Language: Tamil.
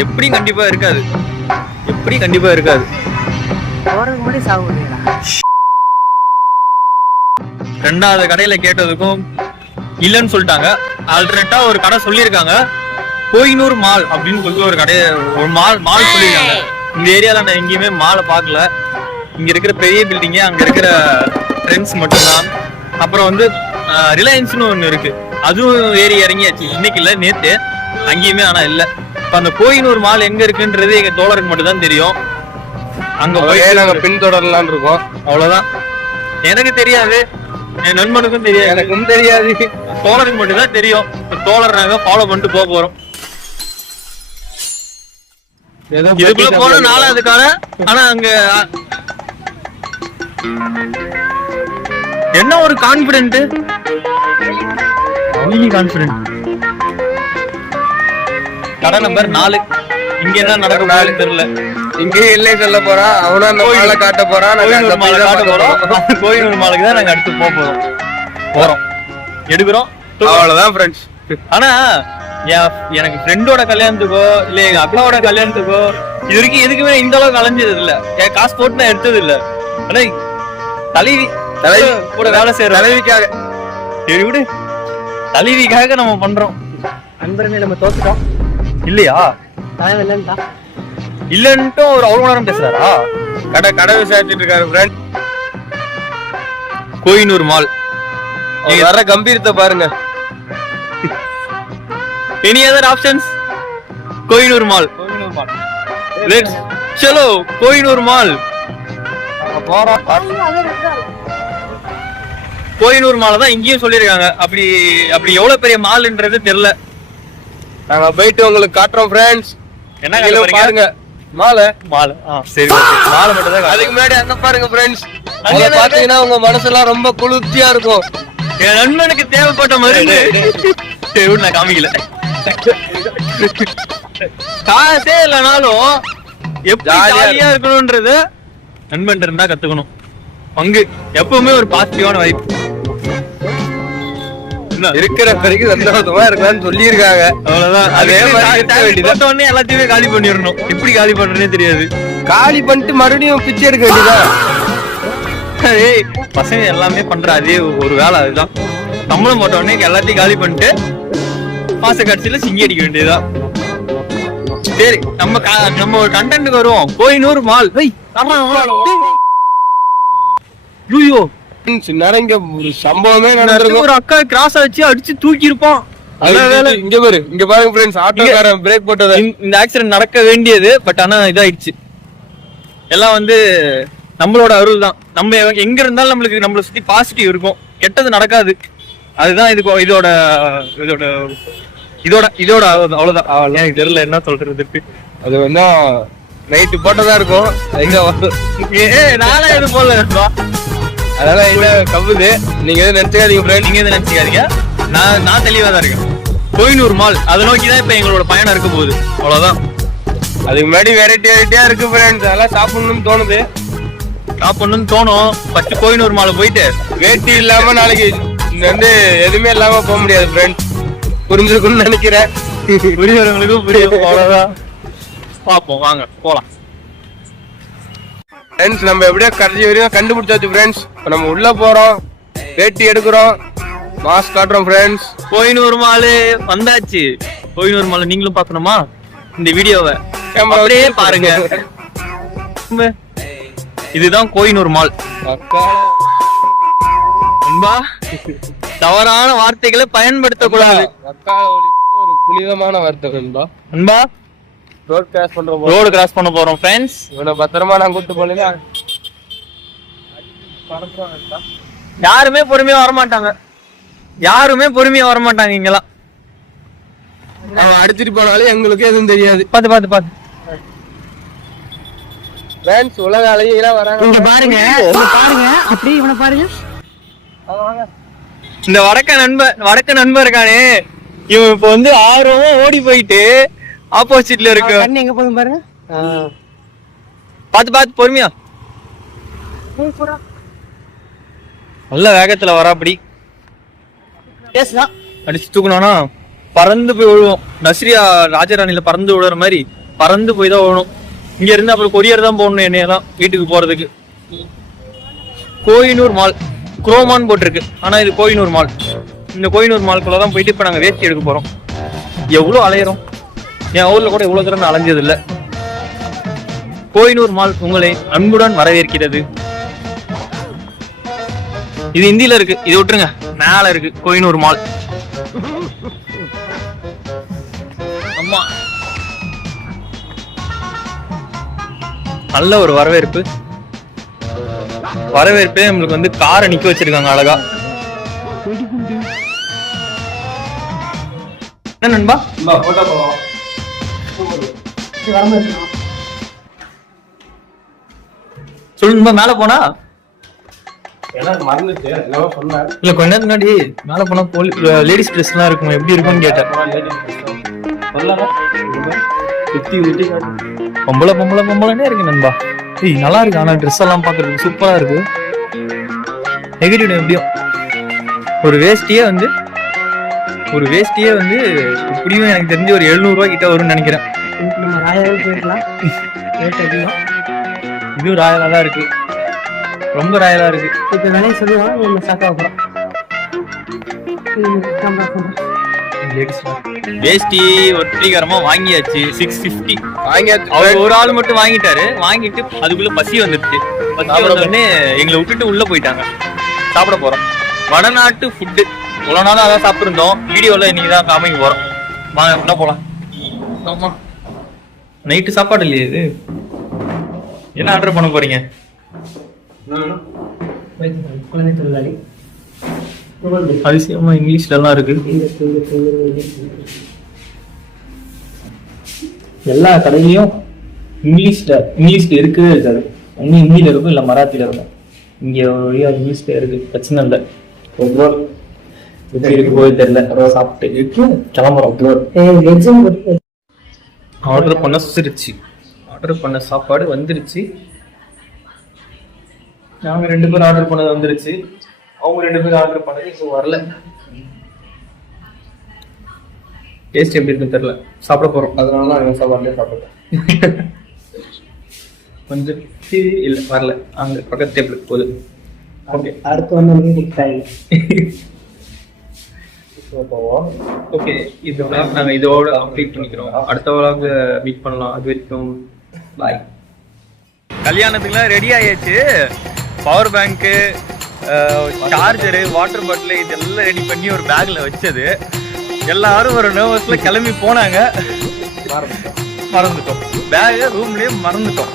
எப்படி கண்டிப்பா இருக்காது, எப்படி கண்டிப்பா இருக்காது. ரெண்டாவது கடையில கேட்டதுக்கும் இல்லன்னு சொல்லிட்டாங்க. ஆல்டர்னேட்டா ஒரு கடை சொல்லியிருக்காங்க, கோயினூர் மால் அப்படின்னு சொல்லிட்டு ஒரு கடை, ஒரு மால் சொல்லியிருக்காங்க. இந்த ஏரியால நான் எங்கேயுமே மாலை பார்க்கல. இங்க இருக்கிற பெரிய பில்டிங்க, அங்க இருக்கிற ட்ரெண்ட்ஸ் மட்டும்தான். அப்புறம் வந்து ரிலையன்ஸ்னு ஒண்ணு இருக்கு, அதுவும் ஏறி இறங்கியாச்சு. இன்னைக்கு இல்ல, நேத்து. அங்கேயுமே ஆனா இல்ல. இப்ப அந்த கோயினூர் மால் எங்க இருக்குன்றது எங்க தோழருக்கு மட்டும் தான் தெரியும். அங்க போய் நாங்க பின்தொடரலாம் இருக்கோம், அவ்வளவுதான். எனக்கு தெரியாது, என் நண்பனுக்கும் தெரியாது, எனக்கும் தெரியாது. தோழருக்கு மட்டும் தான் தெரியும். தோழர் நாங்க ஃபாலோ பண்ணிட்டு போக போறோம். இதுக்குள்ள போன நாலாவதுக்கான. ஆனா அங்க என்ன ஒரு கான்பிடென்ட், கடை நம்பர் 4. இங்க என்ன நடக்கும் தெரியல. இங்கே இல்லை சொல்ல போறான், அவனா மாலை காட்ட போறான், கோயினூர் மாலுக்கு தான் நாங்க அடுத்து போறோம் எடுக்கிறோம், அவ்வளவுதான் ஃப்ரெண்ட்ஸ். ஆனா எனக்கு ஃப்ரெண்டோட கல்யாணத்துக்கோ இல்ல எங்க அக்காவோட கல்யாணத்துக்கோ இது வரைக்கும் எதுக்குமே இந்த அளவுக்கு அலைஞ்சது இல்ல. என் காசு போட்டு நான் எடுத்தது இல்ல. ஆனா தலைவி கூட வேலை செய்யற தலைவிக்காக, சரி விடு, தலைவிக்காக நம்ம பண்றோம். அன்பரமே நம்ம தோத்துட்டோம் இல்லையா? இல்லன்ட்டு ஒரு அவ்வளவு நேரம் பேசுறாரா? கடை விசாரிச்சுட்டு இருக்காரு ஃப்ரெண்ட். கோயினூர் மால் நீங்க வர கம்பீரத்தை பாருங்க. Any other options? Kohinoor mall. Let's चलो கோயினூர் மால். கோயினூர் மாலை தான் இங்கேயும் சொல்லியிருக்காங்க. அப்படி எவ்வளவு பெரிய மால்ன்றது தெரியல. நாங்க போயிட்டு உங்களுக்கு காட்டுறோம் ஃப்ரெண்ட்ஸ். என்ன பாருங்க, மாலை. சரி, மாலை மட்டும் தான். அதுக்கு முன்னாடி அங்க பாருங்க ஃப்ரெண்ட்ஸ், அங்க பாத்தீங்கன்னா உங்க மனசெல்லாம் ரொம்ப குளிர்ச்சியா இருக்கும். என் நண்பனுக்கு தேவைப்பட்ட மருந்து நான் காமிக்கல. காசே இல்லைனாலும் எப்படி ஜாலியா இருக்கணும்ன்றது நண்பன் இருந்தா கத்துக்கணும். பங்கு எப்பவுமே ஒரு பாசிட்டிவான வைப் இருக்கிற வரைக்கும் சந்தோஷமா இருக்கலாம்னு சொல்லி இருக்காங்க, அவ்வளவுதான். அதே மாதிரி எல்லாத்தையுமே காலி பண்ணிடணும். எப்படி காலி பண்றேன்னே தெரியாது. காலி பண்ணிட்டு மறுபடியும் பிச்சை எடுக்க வேண்டியதான். பசங்க எல்லாமே பண்ற அதே ஒரு வேலை, அதுதான். சம்பளம் போட்ட உடனே எல்லாத்தையும் காலி பண்ணிட்டு மாச கடைசியில சிங்கி அடிக்க வேண்டியதுதான். சரி, நம்ம ஒரு கண்டென்ட்க்கு வருவோம். கோயினூர் மால். இங்க ஒரு சம்பவமே நடந்திருக்கு. ஒரு அக்கா கிராஸ் வச்சு அடிச்சு தூக்கி இருப்போம். இங்க பாரு, இங்க பாருங்க ஃப்ரெண்ட்ஸ், ஆட்டோக்காரன் பிரேக் போட்டது. இந்த ஆக்சிடென்ட் நடக்க வேண்டியது, பட் ஆனா இதாயிடுச்சு. எல்லாம் வந்து நம்மளோட அருள் தான். நம்ம எங்க இருந்தாலும் நம்மளை சுத்தி பாசிட்டிவ் இருக்கும், கெட்டது நடக்காது. அதுதான் இதோட அவ்வளவுதான். எனக்கு தெரியல என்ன சொல்றதுக்கு. அது வந்து நைட்டு போட்டதா இருக்கும். நானே எது போல அதனால இல்ல கவுது. நீங்க எதுவும் நினைச்சுக்காதீங்க ஃப்ரெண்ட், நீங்க எதுவும் நினைச்சுக்காதீங்க. நான் தெளிவா தான் இருக்கேன். கோயினூர் மால் அதை நோக்கிதான் இப்ப எங்களோட பயணம் இருக்க போகுது, அவ்வளவுதான். அதுக்கு முன்னாடி வெரைட்டியா இருக்கு ஃப்ரெண்ட்ஸ். அதெல்லாம் சாப்பிடணும்னு தோணுது, சாப்பிடணும்னு தோணும். ஃபர்ஸ்ட் கோயினூர் மாலை போயிட்டு வேட்டி இல்லாம நாளைக்கு வந்து எதுவுமே இல்லாம போக முடியாது ஃப்ரெண்ட்ஸ். புரிஞ்சிருக்குன்னு நினைக்கிறேன். புரியவங்களுக்கும் புரியும், அவ்வளவுதான். பாப்போம், வாங்க போலாம் ஃப்ரெண்ட்ஸ். நம்ம எப்படியோ கடைசி வரையும் கண்டுபிடிச்சாச்சு ஃப்ரெண்ட்ஸ். இப்போ நம்ம உள்ள போறோம், வேட்டி எடுக்கிறோம், மாஸ்க் காட்டுறோம் ஃப்ரெண்ட்ஸ். கோயினூர் மாலு வந்தாச்சு. கோயினூர் மாலை நீங்களும் பாக்கணுமா? இந்த வீடியோவை அப்படியே பாருங்க. இதுதான் கோயினூர் மால். தவறான வார்த்தைகளை பயன்படுத்தக்கூடாது. ஒரு புனிதமான வார்த்தை அன்பா. ரோடு கிராஸ் பண்ண போறோம் ஃப்ரெண்ட்ஸ். இவனை பத்திரமா நான் கூட்டு போனீங்க. யாருமே பொறுமையா வரமாட்டாங்க இங்கெல்லாம். அவன் அடிச்சிட்டு போனாலும் எங்களுக்கு எதுவும் தெரியாது. பாத்து ஃப்ரெண்ட்ஸ், உலக அழகிலாம் வராங்க. இங்க பாருங்க, அப்படியே இவனை பாருங்க. இந்த வடக்க நண்பர் இருக்கானே, இவன் இப்ப வந்து ஆர்வமா ஓடி போயிட்டு ஆப்போசிட்ல இருக்கு. எங்க போகுது பாருங்க. பாத்து பொறுமையா. நல்ல வேகத்துல வராப்படி. அடிச்சு தூக்கணும்னா பறந்து போய் விழுவோம். நஸ்ரியா ராஜராணில பறந்து விழுற மாதிரி பறந்து போய் தான் போகணும். இங்க இருந்து அப்புறம் கொரியர் தான் போகணும் என்னையெல்லாம் வீட்டுக்கு போறதுக்கு. கோஹினூர் மால் குரோமான் போட்டிருக்கு, ஆனா இது கோஹினூர் மால். இந்த கோஹினூர் மால்குள்ள தான் போயிட்டு இப்ப நாங்க வேஷ்டி எடுக்க போறோம். எவ்வளவு அலையிறோம், என் ஊர்ல கூட இவ்வளவு தூரம் அலைஞ்சது இல்ல. கோஹினூர் மால் உங்களை அன்புடன் வரவேற்கிறது. இது ஹிந்தியில இருக்கு, இது விட்டுருங்க. மேல இருக்கு கோஹினூர் மால். அம்மா நல்ல ஒரு வரவேற்பு. வரவேற்பே நம்மளுக்கு வந்து காரை நிக்க வச்சிருக்காங்க அழகா. என்ன நண்பா சொல்லுங்க. மேல போனா இல்ல கொஞ்ச நேரம் முன்னாடி மேல போனா லேடிஸ் ட்ரெஸ் எல்லாம் இருக்கும், எப்படி இருக்கும்னு கேட்டேன். பொம்பளை பொம்பளை பொம்பளைன்னே இருக்கு நண்பா. நல்லா இருக்கு, ஆனா ட்ரெஸ் எல்லாம் பாக்குறதுக்கு சூப்பரா இருக்கு. நெகட்டிவ் எப்படியும் ஒரு வேஷ்டியே வந்து இப்படியும் எனக்கு தெரிஞ்சு ஒரு 700 ரூபாய் கிட்ட வரும்னு நினைக்கிறேன். இதுவும் ராயலா தான் இருக்கு, ரொம்ப ராயலா இருக்கு. வேஷ்டி ஒற்றிகரமா வாங்கியாச்சு. 650 அவர் ஒரு ஆள் மட்டும் வாங்கிட்டாரு. வாங்கிட்டு அதுக்குள்ள பசி வந்துருச்சு. உடனே எங்களை விட்டுட்டு உள்ள போயிட்டாங்க. சாப்பிட போறோம் வடநாட்டு ஃபுட்டு. இவ்வளவு நாளும் அதான் சாப்பிட்டுருந்தோம். வீடியோல இன்னைக்குதான் காமிக்க போறோம். வாங்க என்ன போலாம். ஆமா நைட்டு சாப்பாடு இல்லையே இது. என்ன ஆர்டர் பண்ண போறீங்க? அதிசயமா இங்கிலீஷ்ல எல்லாம் இருக்கு. எல்லா கடையிலயும் இங்கிலீஷ்ல இருக்கவே இருக்காது. ஒண்ணு ஹிந்தியில இருக்கும் இல்ல மராத்தில இருக்கும். இங்க ஒரு வழியா இங்கிலீஷ்ல இருக்கு, பிரச்சனை இல்லை. எப்படி இருக்கு போய் தெரியல. சாப்பிட்டு கிளம்புறோம். ஆர்டர் பண்ண சாப்பாடு வந்துருச்சு. நாங்க 2 பேரும் ஆர்டர் பண்ணது வந்துருச்சு. அவங்க 2 பேரும் ஆர்டர் பண்ணது இப்போ வரல. டேஸ்ட் எப்படி இருக்குன்னு தெரியல. சாப்பிட போறோம், அதனால தான் சாப்பாடுலேயே சாப்பிடுறோம். கொஞ்சம் இல்ல வரல, அங்க பக்கத்து டேபிளுக்கு போகுது. ஓகே அடுத்து வந்து ஓகே இந்த vlog நாங்க இதோட கம்ப்ளீட் பண்ணிக்கிறோம். அடுத்த vlog மீட் பண்ணலாம். அது வரைக்கும் பாய். கல்யாணத்துக்குலாம் ரெடி ஆயாச்சு. பவர் பேங்க்கு, சார்ஜரு, வாட்டர் பாட்டில் இதெல்லாம் ரெடி பண்ணி ஒரு பேக்ல வச்சது. எல்லாரும் ஒரு நர்வஸ்ல கிளம்பி போனாங்க. மறந்துட்டோம் பேக ரூம்லயே மறந்துட்டோம்.